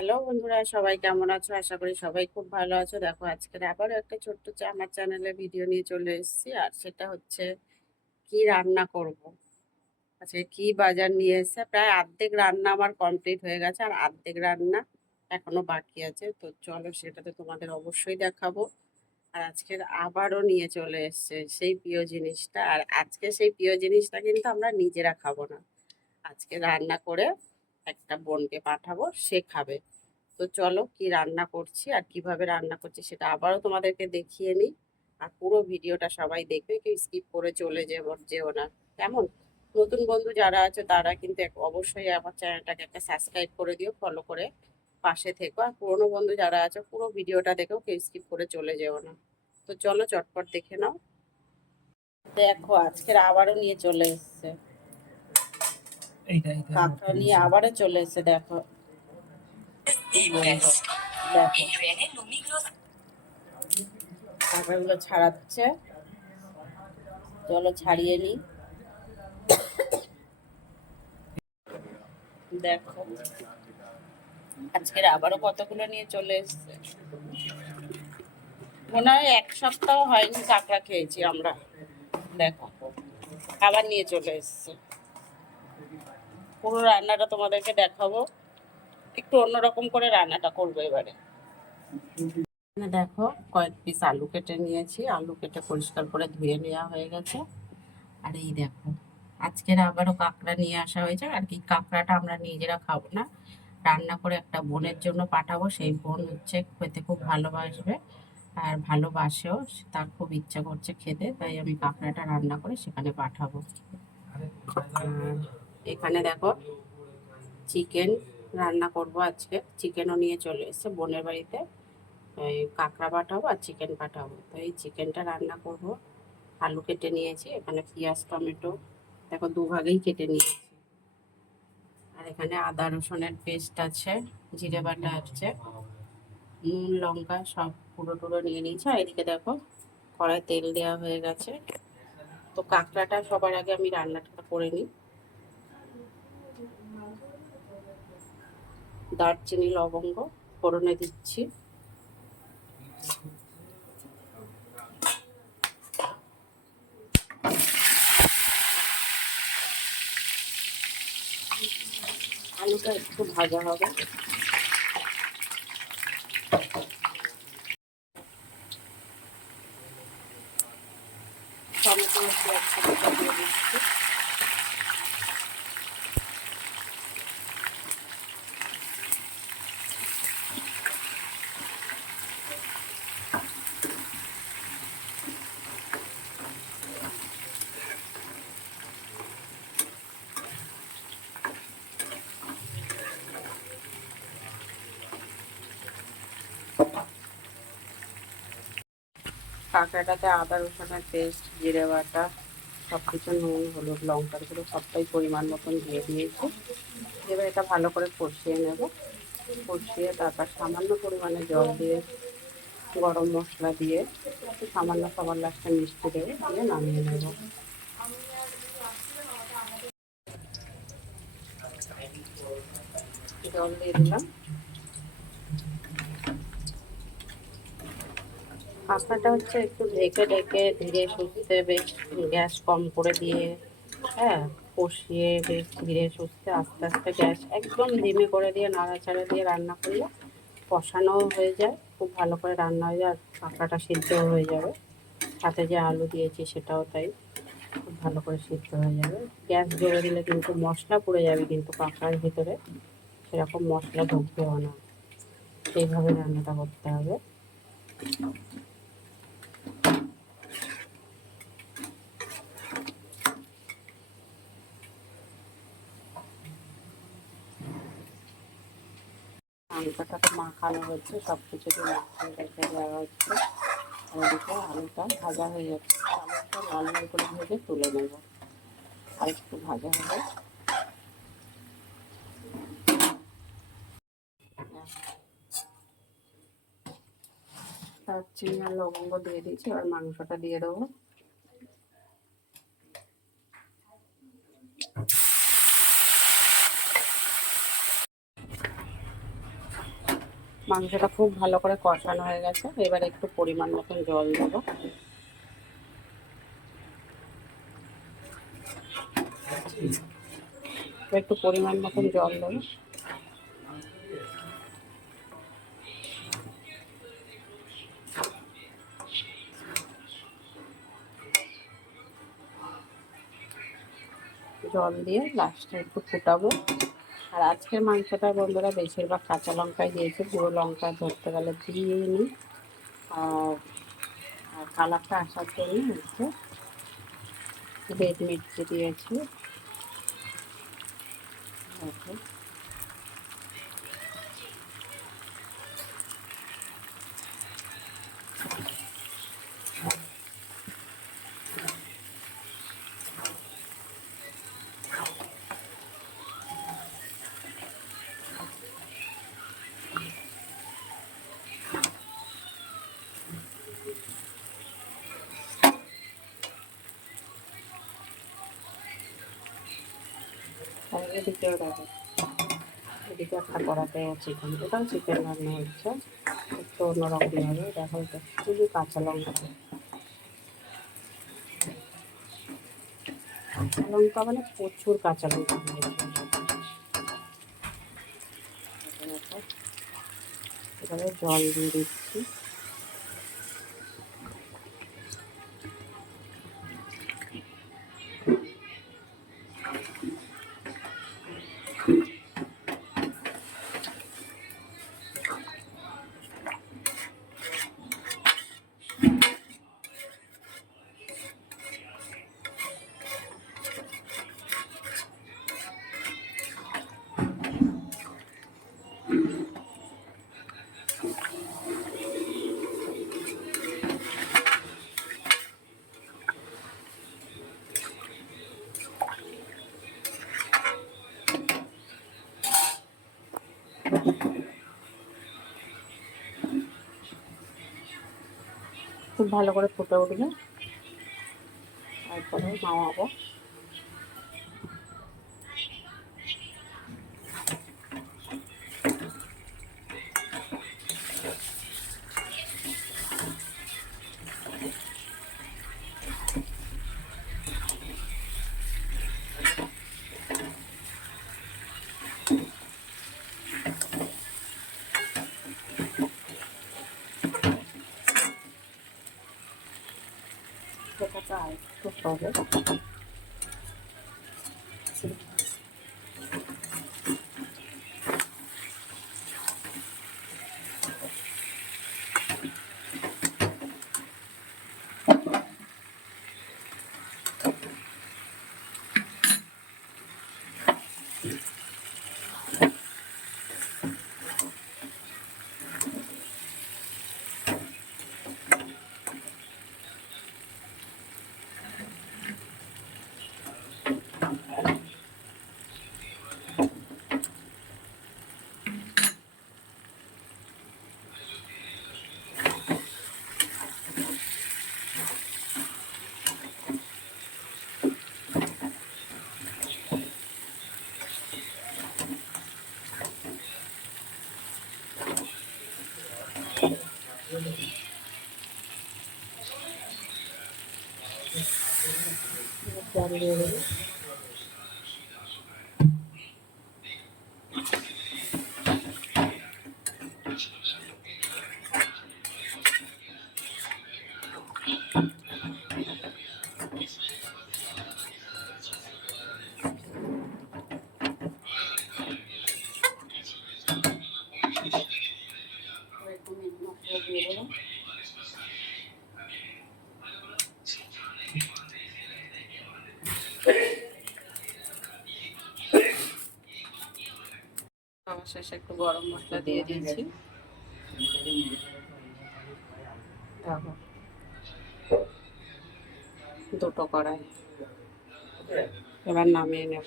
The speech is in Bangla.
হ্যালো বন্ধুরা, সবাই কেমন আছো? আশা করি সবাই খুব ভালো আছো। দেখো, আজকের আবারও একটা ছোট্ট আমার চ্যানেলে ভিডিও নিয়ে চলে এসেছি। আর সেটা হচ্ছে কি রান্না করব। আজকে কি বাজার নিয়ে এসেছে। প্রায় অর্ধেক রান্না আমার কমপ্লিট হয়ে গেছে, আর অর্ধেক রান্না এখনো বাকি আছে। তো চলো, সেটা তো তোমাদের অবশ্যই দেখাবো। আর আজকের আবারও নিয়ে চলে এসেছে সেই প্রিয় জিনিসটা। আর আজকে সেই প্রিয় জিনিসটা কিন্তু আমরা নিজেরা খাবো না, আজকে রান্না করে একটা বোনকে পাঠাবো, সে খাবে। তো চলো, কি রান্না করছি আর কিভাবে রান্না করছি সেটা আবারও তোমাদেরকে দেখিয়ে নিই। আর পুরো ভিডিওটা সবাই দেখবে, কেউ স্কিপ করে চলে যেও না, কেমন? নতুন বন্ধু যারা আছে তারা কিন্তু অবশ্যই আমার চ্যানেলটাকে একটা সাবস্ক্রাইব করে দিও, ফলো করে পাশে থেকো। আর পুরনো বন্ধু যারা আছে পুরো ভিডিওটা দেখো, কেউ স্কিপ করে চলে যেও না। তো চলো চটপট দেখে নাও। দেখো, আজকের আবারও নিয়ে চলে এসছে, কাঁকড়া নিয়ে আবারও চলে এসছে। দেখো দেখো, কাঁকড়াগুলো ছাড়াচ্ছে। চলো ছাড়িয়ে নি। দেখো, আজকের আবারও কতগুলো নিয়ে চলে এসছে। মনে হয় এক সপ্তাহ হয়নি কাঁকড়া খেয়েছি আমরা। দেখো, আবার নিয়ে চলে এসছে। পুরো রান্নাটা তোমাদেরকে দেখাবো, একটু অন্যরকম করে রান্নাটা করবো এবারে। দেখো, কয়েক পিস আলু কেটে নিয়েছি, আলু কেটে পরিষ্কার করে ধুয়ে নেওয়া হয়ে গেছে। আর এই দেখো, আজকের আবারও কাঁকড়া নিয়ে আসা হয়েছে। আর কি, কাঁকড়াটা আমরা নিজেরা খাবো না, রান্না করে একটা বোনের জন্য পাঠাবো। সেই বোন হচ্ছে খেতে খুব ভালোবাসবে আর ভালোবাসেও, তার খুব ইচ্ছা করছে খেতে, তাই আমি কাঁকড়াটা রান্না করে সেখানে পাঠাবো। এখানে দেখো, চিকেন রান্না করব আজকে। চিকেনও নিয়ে চলে এসেছে বোনের বাড়িতে। এই কাঁকড়া পাঠাবো আর চিকেন পাঠাবো, তো এই চিকেনটা রান্না করব। আলু কেটে নিয়েছি, এখানে পেঁয়াজ টমেটো দেখো দুভাগেই কেটে নিয়েছি। আর এখানে আদা রসুনের পেস্ট আছে, জিরে বাটা আছে, নুন লঙ্কা সব পুরো টুরো নিয়ে নিয়েছি। আর এদিকে দেখো, কড়াই তেল দেওয়া হয়ে গেছে। তো কাঁকড়াটা সবার আগে আমি রান্নাটা করে নিই। দারচিনি লবঙ্গ ফোড়নে দিচ্ছি। আলুটা একটু ভাজা হবে। টমেটো একটু দিয়ে দিচ্ছি। কাঁকড়াটাতে আদা রসুনের পেস্ট, জিরে বাটা সব কিছু, নুন হলুদ লঙ্কার গুঁড়ো সবটাই পরিমাণ মতন দিয়ে দিয়েছি। এবার এটা ভালো করে কষিয়ে নেব। কষিয়ে তারপর সামান্য পরিমাণে জল দিয়ে, গরম মশলা দিয়ে, সামান্য সবার লাস্টে মিষ্টি দেবো, দিয়ে নামিয়ে নেব। জল দিয়ে দিলাম। কাঁকড়াটা হচ্ছে একটু ঢেকে ঢেকে ধীরে সুস্থে, বেশ গ্যাস কম করে দিয়ে, হ্যাঁ, কষিয়ে বেশ ধীরে সুস্থে আস্তে আস্তে গ্যাস একদম ধিমে করে দিয়ে নাড়াচাড়া দিয়ে রান্না করলে কষানোও হয়ে যায়, খুব ভালো করে রান্না হয়ে যায়, আর কাঁকড়াটা সিদ্ধও হয়ে যাবে। সাথে যে আলু দিয়েছি সেটাও তাই, খুব ভালো করে সিদ্ধ হয়ে যাবে। গ্যাস জোরে দিলে কিন্তু মশলা পুড়ে যাবে, কিন্তু কাঁকড়ার ভিতরে সেরকম মশলা ঢুকবেও না। সেইভাবে রান্নাটা করতে হবে। মাংসটা তো মাখানো হচ্ছে, সব কিছু দিয়ে মাখানো রেখে দেওয়া হচ্ছে। আর এদিকে আলুটা ভাজা হয়ে যাচ্ছে, আলুটা লাল লাল করে ভেজে তুলে নেব। আর একটু ভাজা হবে। দারচিনি আর লবঙ্গ দিয়ে দিয়েছি, এবার মাংসটা দিয়ে দেবো। মাংসটা খুব ভালো করে কষানো হয়ে গেছে, এবার একটু পরিমাণ মতন জল দেবো। একটু পরিমাণ মতন জল দেবো। জল দিয়ে লাস্টে একটু ফুটাবো। আর আজকের মাংসটা বন্ধুরা বেশিরভাগ কাঁচা লঙ্কাই দিয়েছি, গুঁড়ো লঙ্কা ধরতে গেলে দিইনি। আর কালারটা আসার জন্য একটু রেড মির্চি দিয়েছি। আর এদিকেও দেখো, এদিকে একটা কড়াতে চিকেন, এটাও চিকেন রান্না হচ্ছে, একটু অন্যরকম হবে। দেখো এটা শুধু কাঁচা লঙ্কা, কাঁচা লঙ্কা মানে প্রচুর কাঁচা লঙ্কা দিয়েছি। এবারে জল দিয়ে দিচ্ছি। খুব ভালো করে ফুটে উঠবে, তারপরে নামাবো। সেটাটা আরেকটু হবে। জল দিয়ে দেবো। একটু মিট মশলা দিয়ে দেবো। শেষে একটু গরম মশলা দিয়ে দিয়েছি। দেখো দুটো কড়াই, এবার নামিয়ে নেব।